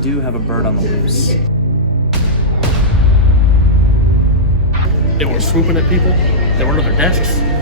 do have a bird on the loose. They were swooping at people. They were under their desks.